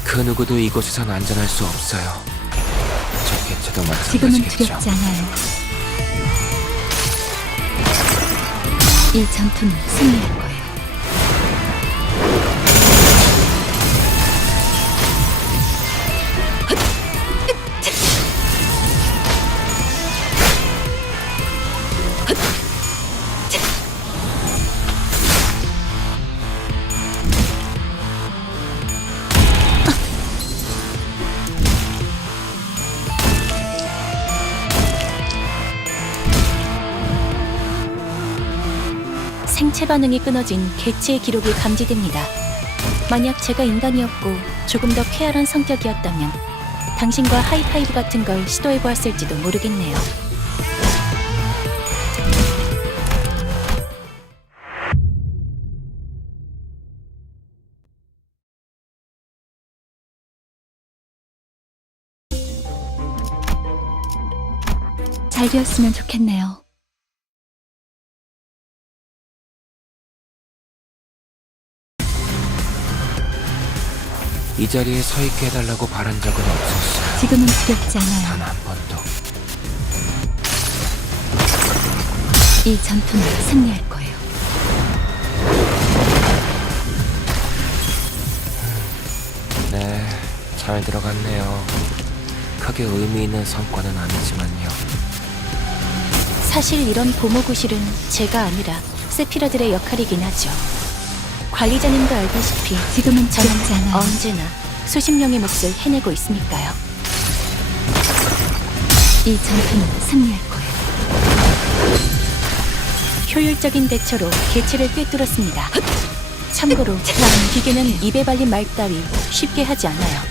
그 누구도 이곳에선 안전할 수 없어요. 저 개체도 지금은 마찬가지겠죠. 두렵지 않아요. 이 전투는 승리할 거예요. 신체 반응이 끊어진 개체의 기록이 감지됩니다. 만약 제가 인간이었고 조금 더 쾌활한 성격이었다면 당신과 하이파이브 같은 걸 시도해보았을지도 모르겠네요. 잘 되었으면 좋겠네요. 이 자리에 서 있게 해달라고 바란 적은 없었어요. 지금은 두렵지 않아요. 단 한 번도. 이 전투는 승리할 거예요. 네, 잘 들어갔네요. 크게 의미 있는 성과는 아니지만요. 사실 이런 보모구실은 제가 아니라 세피라들의 역할이긴 하죠. 관리자님도 알다시피 지금은 저는 두렵지 않아요. 언제나 수십 명의 몫을 해내고 있으니까요. 이 전투는 승리할 거예요. 효율적인 대처로 개체를 꿰뚫었습니다. 참고로 기계는 입에 발린 말 따위 쉽게 하지 않아요.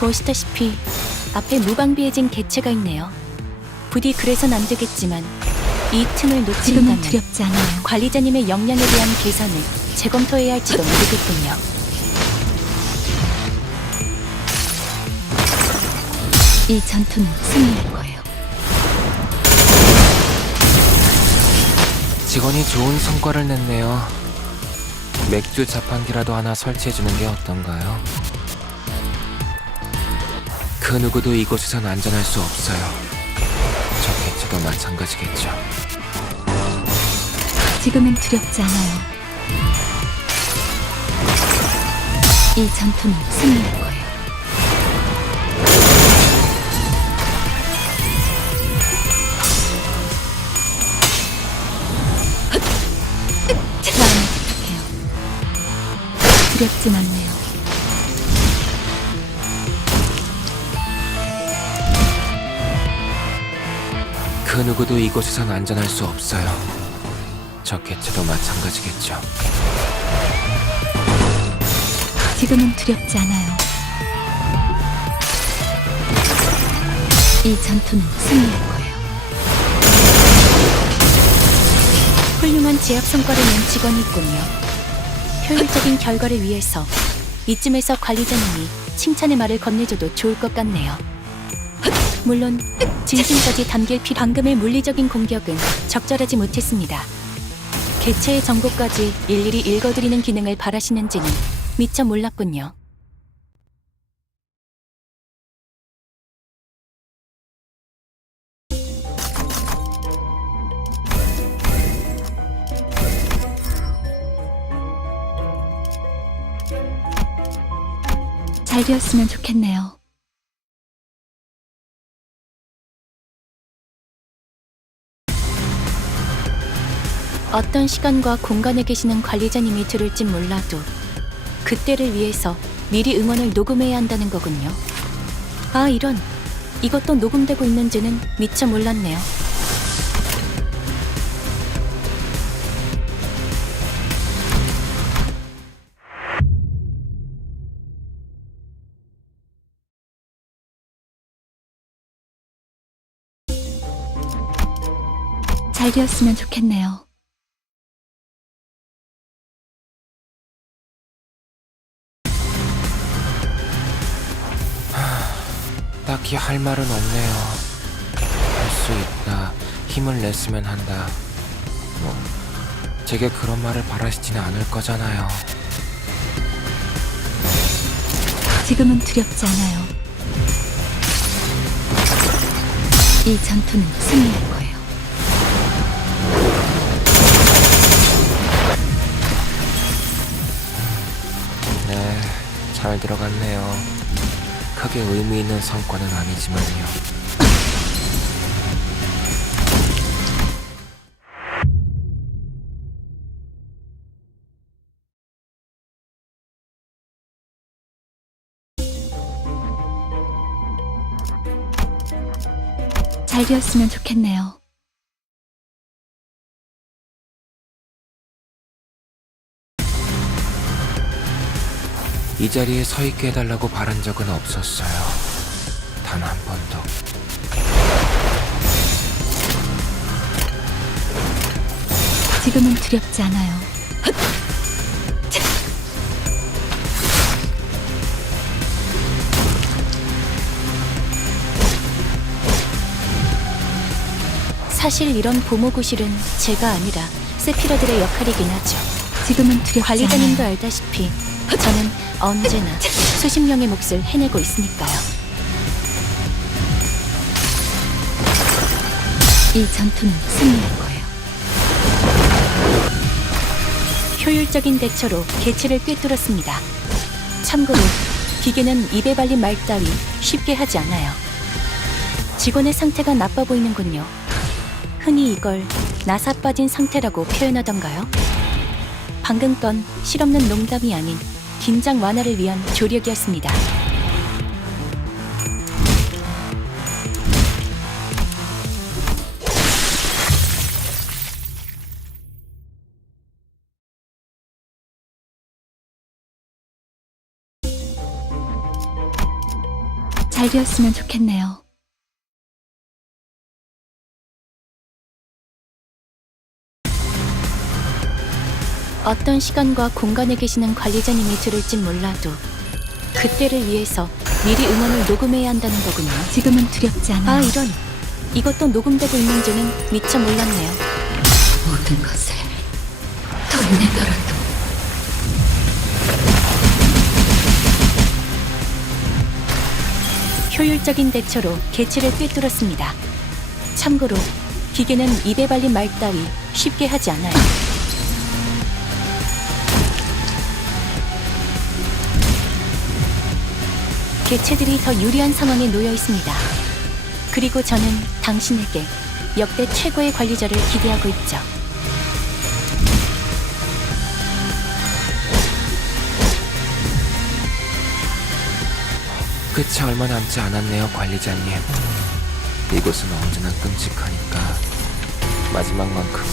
보시다시피 앞에 무방비해진 개체가 있네요. 부디 그래선 안 되겠지만 이 틈을 지금은 놓친다면 두렵지 않아요. 관리자님의 역량에 대한 계산을 재검토해야 할지도 모르겠군요. 이 전투는 승리할 거예요. 직원이 좋은 성과를 냈네요. 맥주 자판기라도 하나 설치해주는 게 어떤가요? 그 누구도 이곳에선 안전할 수 없어요. 저 개체도 마찬가지겠죠. 지금은 두렵지 않아요. 이 전투는 승리할 거예요. 마음을 부탁해요. 두렵진 않네요. 그 누구도 이곳에선 안전할 수 없어요. 저 개체도 마찬가지겠죠. 지금은 두렵지 않아요. 이 전투는 승리할 거예요. 훌륭한 제압 성과를 낸 직원이 있군요. 효율적인 결과를 위해서 이쯤에서 관리자님이 칭찬의 말을 건네줘도 좋을 것 같네요. 물론 진심까지 담길 방금의 물리적인 공격은 적절하지 못했습니다. 개체의 정보까지 일일이 읽어드리는 기능을 바라시는지는 미처 몰랐군요. 잘 되었으면 좋겠네요. 어떤 시간과 공간에 계시는 관리자님이 들을진 몰라도 그때를 위해서 미리 응원을 녹음해야 한다는 거군요. 아, 이런. 이것도 녹음되고 있는지는 미처 몰랐네요. 잘 되었으면 좋겠네요. 딱히 할 말은 없네요. 할 수 있다, 힘을 냈으면 한다. 뭐, 제게 그런 말을 바라시지는 않을 거잖아요. 지금은 두렵지 않아요. 이 전투는 승리할 거예요. 네, 잘 들어갔네요. 크게 의미 있는 성과는 아니지만요. 잘 되었으면 좋겠네요. 이 자리에 서 있게 해달라고 바란 적은 없었어요. 단 한 번도. 지금은 두렵지 않아요. 사실 이런 보모구실은 제가 아니라 세피라들의 역할이긴 하죠. 지금은 두렵지 관리자님도 않아요. 알다시피 저는 언제나 수십 명의 몫을 해내고 있으니까요. 이 전투는 승리할 거예요. 효율적인 대처로 개체를 꿰뚫었습니다. 참고로 기계는 입에 발린 말 따위 쉽게 하지 않아요. 직원의 상태가 나빠 보이는군요. 흔히 이걸 나사 빠진 상태라고 표현하던가요? 방금 건 실없는 농담이 아닌 긴장 완화를 위한 조력이었습니다. 잘 되었으면 좋겠네요. 어떤 시간과 공간에 계시는 관리자님이 들을진 몰라도 그때를 위해서 미리 음원을 녹음해야 한다는 거군요. 지금은 두렵지 않아요. 아, 이런. 이것도 녹음되고 있는지는 미처 몰랐네요. 모든 것을 돌려내더라도 효율적인 대처로 개체를 꿰뚫었습니다. 참고로 기계는 입에 발린 말 따위 쉽게 하지 않아요. 개체들이 더 유리한 상황에 놓여 있습니다. 그리고 저는 당신에게 역대 최고의 관리자를 기대하고 있죠. 끝이 얼마 남지 않았네요, 관리자님. 이곳은 언제나 끔찍하니까 마지막만큼은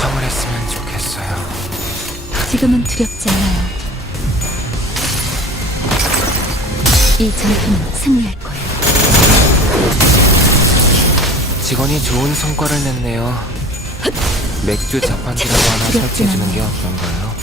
황홀했으면 좋겠어요. 지금은 두렵지 않아요. 이 전투는 승리할 거예요. 직원이 좋은 성과를 냈네요. 맥주 자판기라고 하나 설치해주는 게 어떤가요?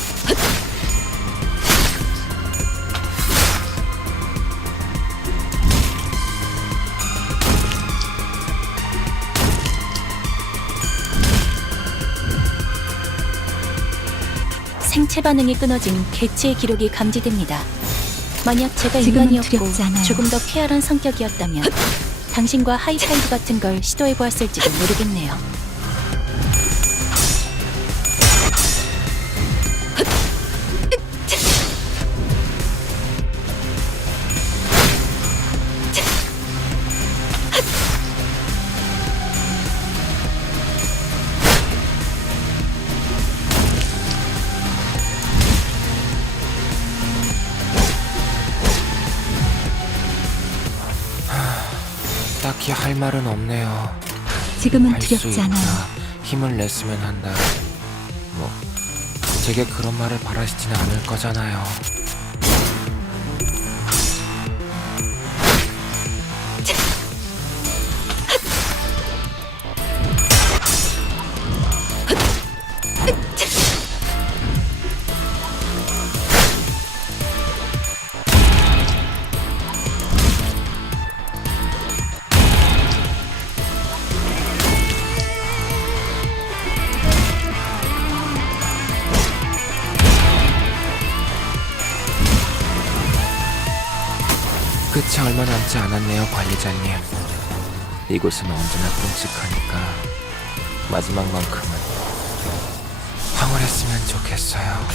생체 반응이 끊어진 개체의 기록이 감지됩니다. 만약 제가 지금은 인간이었고 두렵지 않아요. 조금 더 쾌활한 성격이었다면 당신과 하이파이브 같은 걸 시도해보았을지도 모르겠네요. 딱히 할 말은 없네요. 지금은 할 수 두렵지 있다. 않아요. 힘을 냈으면 한다. 뭐 제게 그런 말을 바라시지는 않을 거잖아요. 끝이 얼마 남지 않았네요, 관리자님. 이곳은 언제나 끔찍하니까 마지막만큼은 황홀했으면 좋겠어요.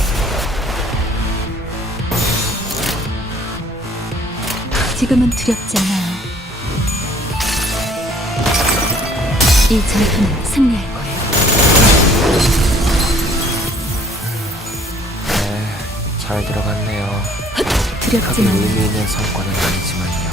지금은 두렵지 않아요. 이 전투는 승리할 거예요. 네, 잘 들어갔네요. 크게 두렵진 않아요. 의미 있는 성과는 아니지만요.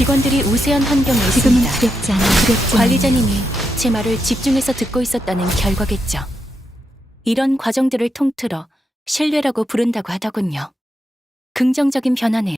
직원들이 우세한 환경에 지금은 있습니다. 두렵지 않아요. 두렵지 관리자님이 제 말을 집중해서 듣고 있었다는 결과겠죠. 이런 과정들을 통틀어 신뢰라고 부른다고 하더군요. 긍정적인 변화네요.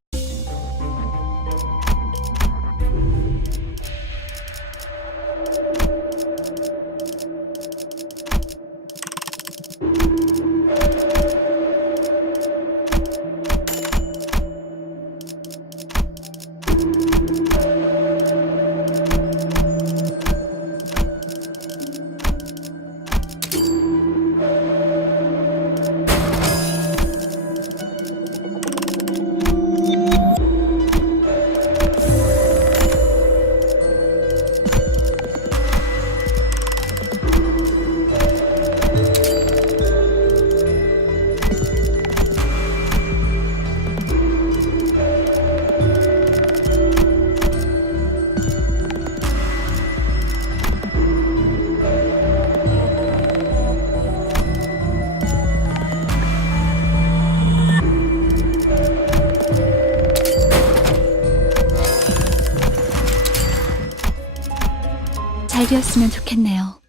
잘 되었으면 좋겠네요.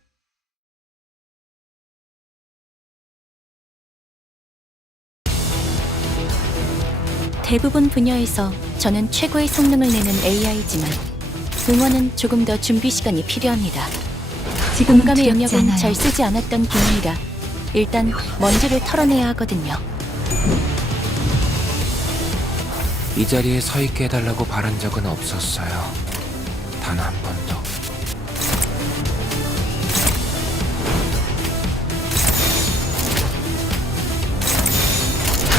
대부분 분야에서 저는 최고의 성능을 내는 AI지만 응원은 조금 더 준비 시간이 필요합니다. 지금은 공감의 두렵지 영역은 않아요. 잘 쓰지 않았던 기능이라 일단 먼지를 털어내야 하거든요. 이 자리에 서 있게 해달라고 바란 적은 없었어요. 단 한 번도.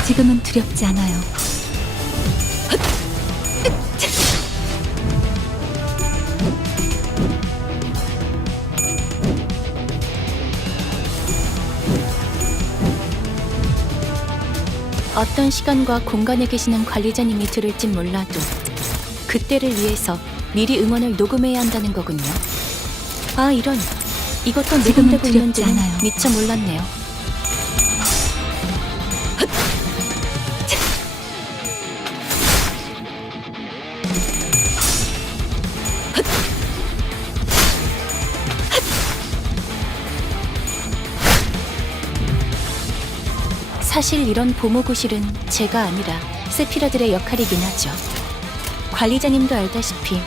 지금은 두렵지 않아요. 어떤 시간과 공간에 계시는 관리자님이 들을진 몰라도 그때를 위해서 미리 응원을 녹음해야 한다는 거군요. 아, 이런. 이것도 지금은 녹음되고 두렵지 있는지는 않아요. 미처 몰랐네요. 사실 이런 보모구실은 제가 아니라 세피라들의 역할이긴 하죠. 관리자님도 알다시피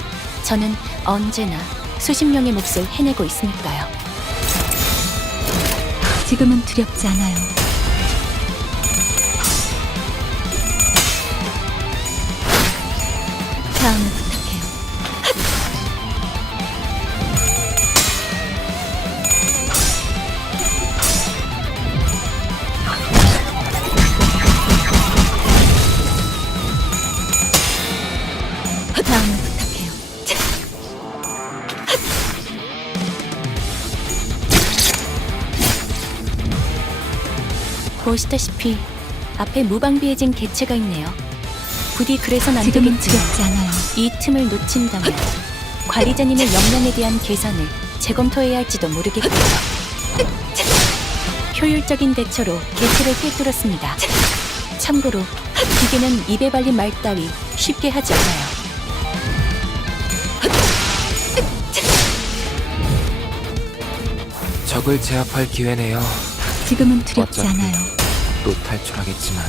저는 언제나 수십 명의 몫을 해내고 있으니까요. 지금은 두렵지 않아요. 다음을 부탁해요. 다음을 부탁해요. 보시다시피 앞에 무방비해진 개체가 있네요. 부디 그래선 안 지금은 되겠지만 두렵지 않아요. 이 틈을 놓친다면 관리자님의 역량에 대한 계산을 재검토해야 할지도 모르겠고요. 효율적인 대처로 개체를 꿰뚫었습니다. 참고로 기계는 입에 발린 말 따위 쉽게 하지 않아요. 적을 제압할 기회네요. 지금은 두렵지 어차피 않아요. 또 탈출하겠지만.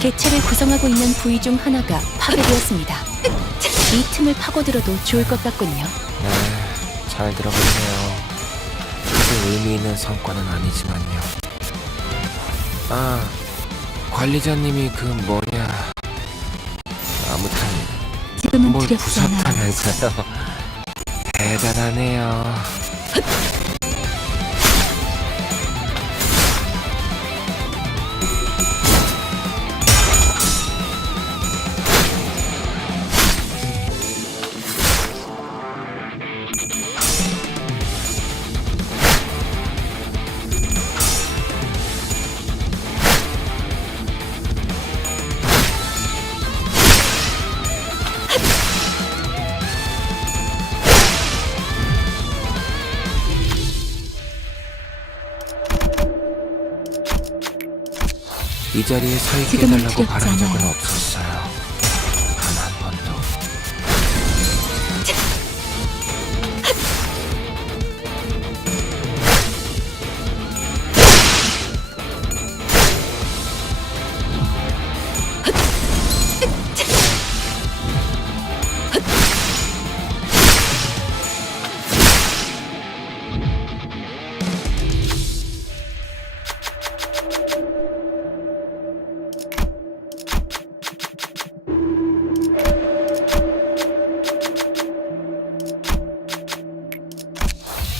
개체를 구성하고 있는 부위 중 하나가 파괴되었습니다. 이 틈을 파고들어도 좋을 것 같군요. 네, 잘 들어보네요. 그 의미 있는 성과는 아니지만요. 아, 관리자님이 그 뭐냐. 아무튼 지금은 뭘 두렵지 않아요. 부쉈다면서요. 대단하네요. 이 자리에 서 있게 지금은 해달라고 두렵지 바란 적은 않아요. 없었어요. 단 한 번도.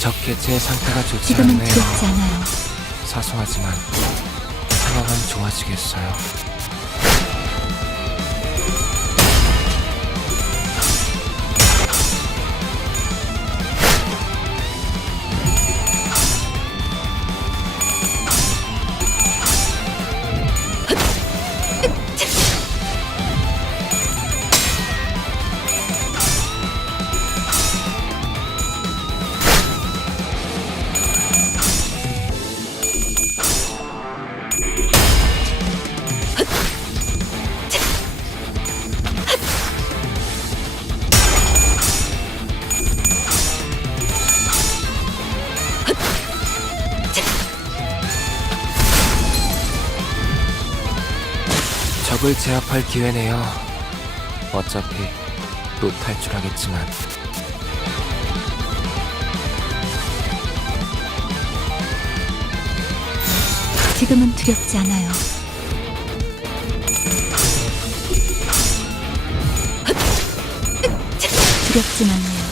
적게 제 상태가 좋지 지금은 않네요. 두렵지 않아요. 사소하지만 상황은 좋아지겠어요. 적을 제압할 기회네요. 어차피 또 탈출하겠지만. 지금은 두렵지 않아요. 두렵진 않네요.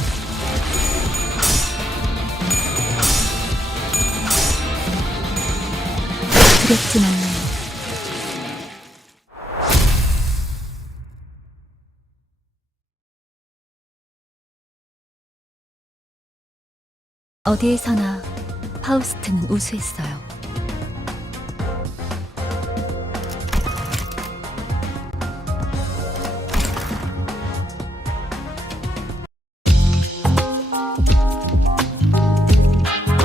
두렵진 않네요. 어디에서나 파우스트는 우수했어요.